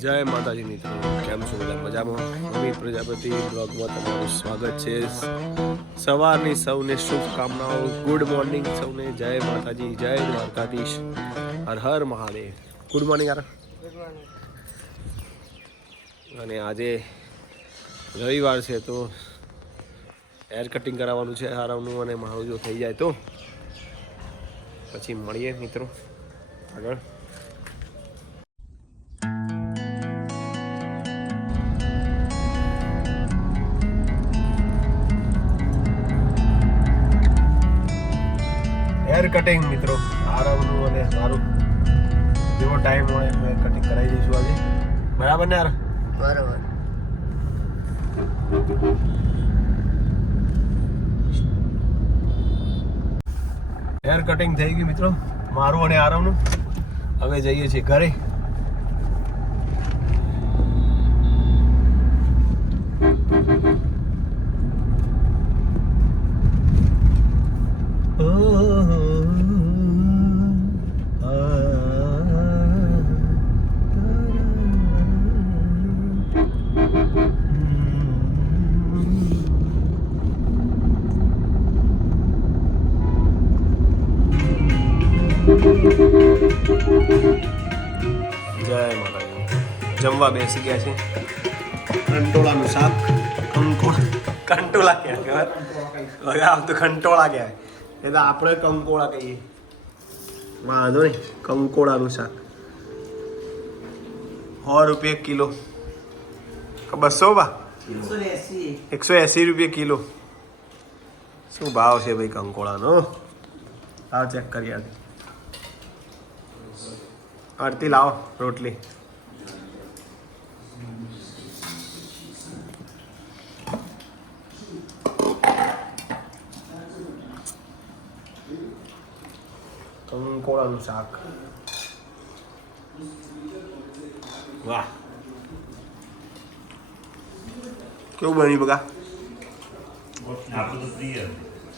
જય માતાજી મિત્રો, કેમ છો બધા મજામાં? અમિત પ્રજાપતિ બ્લોગમાં તમારું સ્વાગત છે. સવારની સૌને શુભકામનાઓ ગુડ મોર્નિંગ સૌને જય માતાજી, જય દ્વારકાધીશ. હર હર મહાદેવ. ગુડ મોર્નિંગ યાર અને આજે રવિવાર છે તો હેર કટિંગ કરાવવાનું છે હારાવનું અને મારું જો થઈ જાય તો. પછી મળીએ મિત્રો આગળ. હેર કટિંગ મિત્રો. આરામનું અને સારું જેવો ટાઈમ હોય હેર કટિંગ કરાવી દઈશું આજે. બરાબર ને યાર? બરાબર. હેર કટિંગ થઈ ગયું મિત્રો. મારું અને આરામનું. હવે જઈએ છીએ ઘરે. જમવા બેસી ગયા છે. કંટોળાનું શાક. કંકોળા. કંટોળા કહેવાય? હવે તો કંટોળા કહેવાય. એ તો આપણે કંકોળા કહીએ. વાંધો નહીં. કંકોળાનું શાક. સો રૂપિયા કિલો. બસો બા? એકસો એંસી રૂપિયા કિલો. શું ભાવ છે ભાઈ કંકોળાનો? ભાવ ચેક કરી આરતી લાવો રોટલી. કંકોળાનું શાક વાહ કેવું બન્યું બગા આપણું તો પ્રિય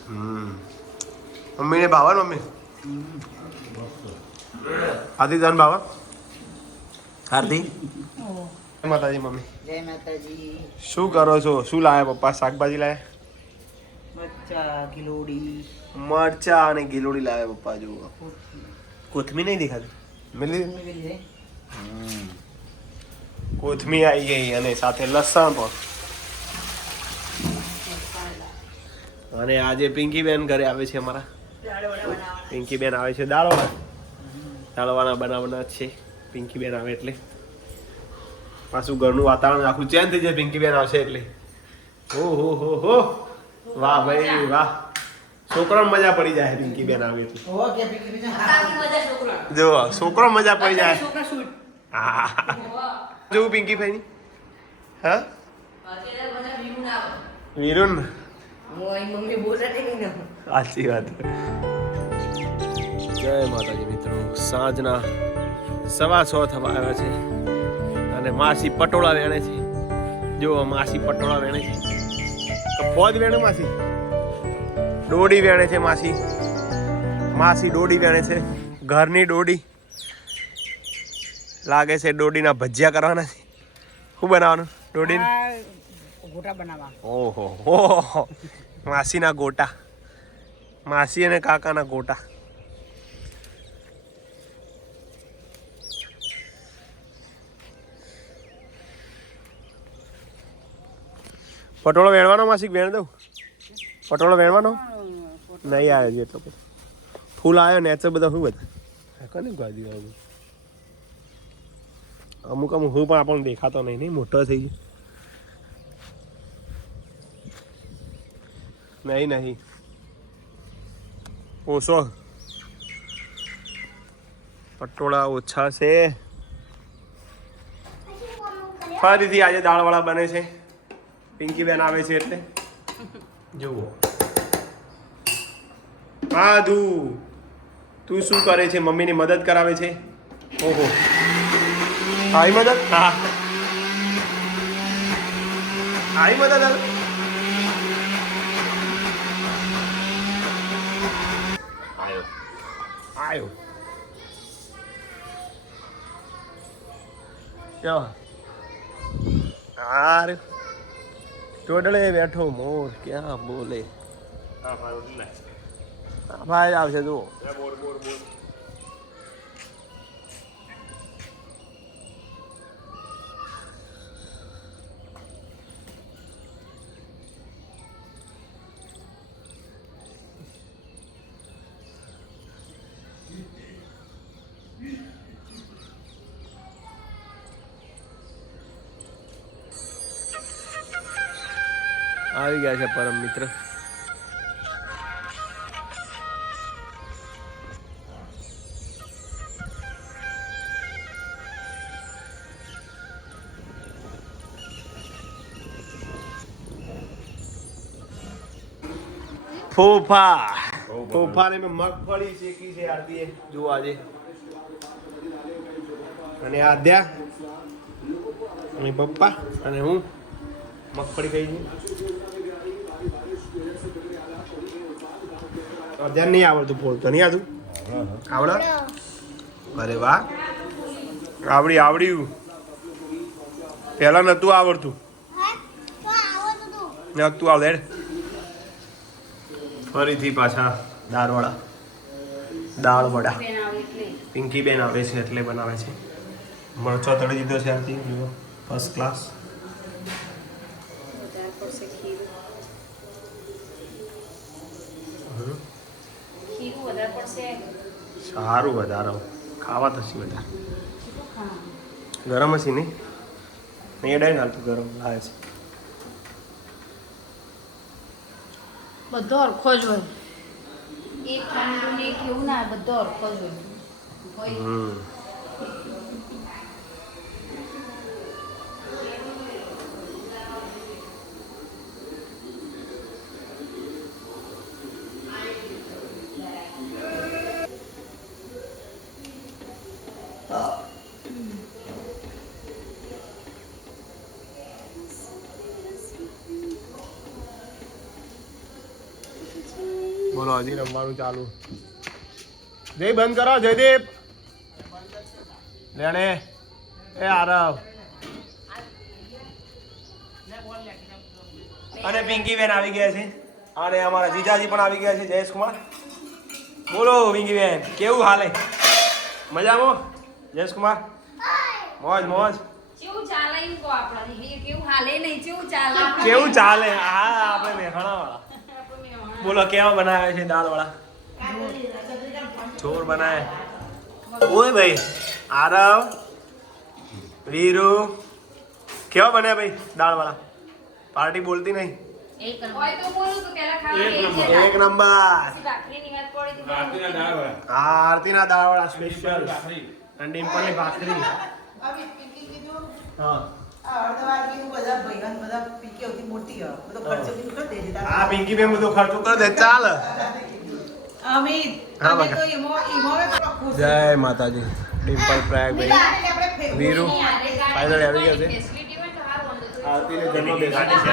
હમ મમ્મીને ભાવા ને મમ્મી આરતી તને ભાવા આરતી માતાજી મમ્મી જય માતાજી શું કરો છો શું લાયા પપ્પા શાકભાજી લાયા મરચા ગિલોડી મરચા અને ગિલોડી લાવ્યા પપ્પા જુઓ કોથમી નહીં દેખાતી? મિલી કોથમી આવી ગઈ અને સાથે લસણ પણ. અને આજે પિંકી બેન ઘરે આવે છે અમારા. પિંકી બેન આવે છે દાળવાળા દાળવાળા બનાવવાના છે. પિંકી બેન આવે એટલે. પાછું ઘરનું વાતાવરણ આખું ચેન્જ થઈ જાય પિંકી બેન આવશે એટલે. હો હો હો હો. વાહ ભાઈ વાહ. છોકરાને મજા પડી જાય પિંકી બેન આવી એટલે જો છોકરો મજા પડી જાય. હા. જોવું પિંકી ભાઈ હા? વિરુન મમ્મી બોલે નહીં સાચી વાત જય માતાજી મિત્રો. સાંજના સવા છ થવા આવ્યા છે. અને માસી પટોળા વેણે છે. જો માસી પટોળા વેણે છે. પોદ વેણે માસી? દોડી વેણે છે માસી. માસી દોડી વેણે છે. ઘરની દોડી. લાગે છે દોડીના ભજીયા કરવાના છે. શું બનાવવાનું? દોડીને? ગોટા બનાવવા. ઓહો હો. માસીના ગોટા. માસી અને કાકાના ગોટા. પટોળો વેણવાનો માસી વેણ દઉં? પટોળો વેણવાનો? નહીં આવ્યો છે એટલો બધો. ફૂલ આવ્યો ને એચો બધા શું બધા? કોને ગાદી આવ્યું અમુક અમુક હું પણ આપણને દેખાતો નહીં નહીં મોટો થઈ ગયો. નહીં નહીં. ઓછો. પટોળા ઓછા છે. ફરીથી આજે દાળવાળા બને છે. પિંકી બેન આવે છે એટલે. જુઓ. આધુ તું શું કરે છે? મમ્મીની મદદ કરાવે છે? ઓહો. આવી મદદ? હા. આવી મદદ આવ્યો આયો. આયો. કેવો હાર. બેઠો મોર. ક્યાં બોલે? હા ભાઈ ભાઈ આવશે જુઓ. આવી ગયા છે પરમ મિત્ર. ફોફા. ફોફા ને મેં મગફળી શેકી છે આરતીએ જો આજે. અને આદ્યા અને પપ્પા અને હું. મગફળી ખાઈ છું. અધ્યાન નહીં આવડતું ફોડતો નહીં આવતું આવડે? અરે વાહ. આવડી આવડ્યું. પહેલા નતું આવડતું. નતું આવડે. ફરીથી પાછા દાળવાળા દાળ વડા. પિંકી બેન આવે છે એટલે બનાવે છે. મરચો તળી દીધો છે આરતી જુઓ ફર્સ્ટ ક્લાસ સારું વધારે. ખાવા થશે વધારે. ગરમ હશે નહીં નહીં એડાય હાલતું ગરમ લાવે છે. બધો અરખો જ હોય. એક ઠંડુ ને કેવું ના બધો અરખો જ હોય. બોલો હજી રમવાનું ચાલુ. જય બંધ કરો જયદીપ. લેણે. એ આરવ. અને પિંકી બેન આવી ગયા છે. અને અમારા જીજાજી પણ આવી ગયા છે જયેશ કુમાર. બોલો પિંકી બેન કેવું હાલે? મજામાં? જયેશ કુમાર? મોજ મોજ. કેવું ચાલે એમ કહો આપણા દીદી કેવું હાલે નહીં? કેવું ચાલે? આપણા કેવું ચાલે? હા આપણે મહેસાણા વાળા. બોલો કેવા બનાવે છે દાળ વાળા ચોર બનાવે. ઓય ભાઈ આરવ વીરુ કેવા બન્યા ભાઈ દાળ વાળા પાર્ટી બોલતી નહીં. એક નંબર. આરતી આરતીના દાળ વાળા સ્પેશિયલ અને ડિમ્પલની ભાખરી. હા. આ પિંકી બેન બધો ખર્ચો કરી દે. ચાલ. જય માતાજી. ડિમ્પલ પ્રયાગ ભાઈ. વીરુ ફાઇનલ આવી ગયો છે. આરતીને જન્મ બેસાડી તો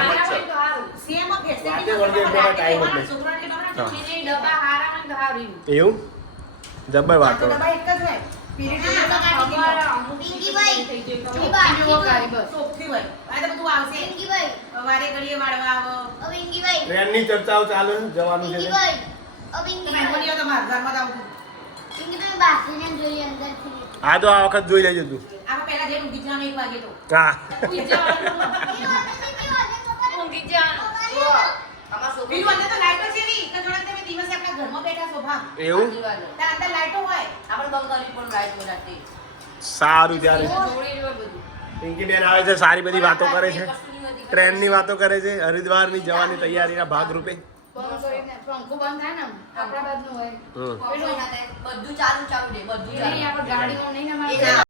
એવું? જબ્બર વાત. પિંકીભાઈ, ટ્રેનની ચર્ચાઓ ચાલે જવાનું છે. હા તો આ વખત જોઈ લેજો તું. હા લાઈટો હોટલ સારું ત્યારે. પિંકી બેન આવે છે સારી બધી વાતો કરે છે ટ્રેનની વાતો કરે છે હરિદ્વારની જવાની તૈયારીના ભાગ રૂપે બંધ થાય ને આપણા બાજુનું હોય હમ બધું ચાલુ ચાલુ બધું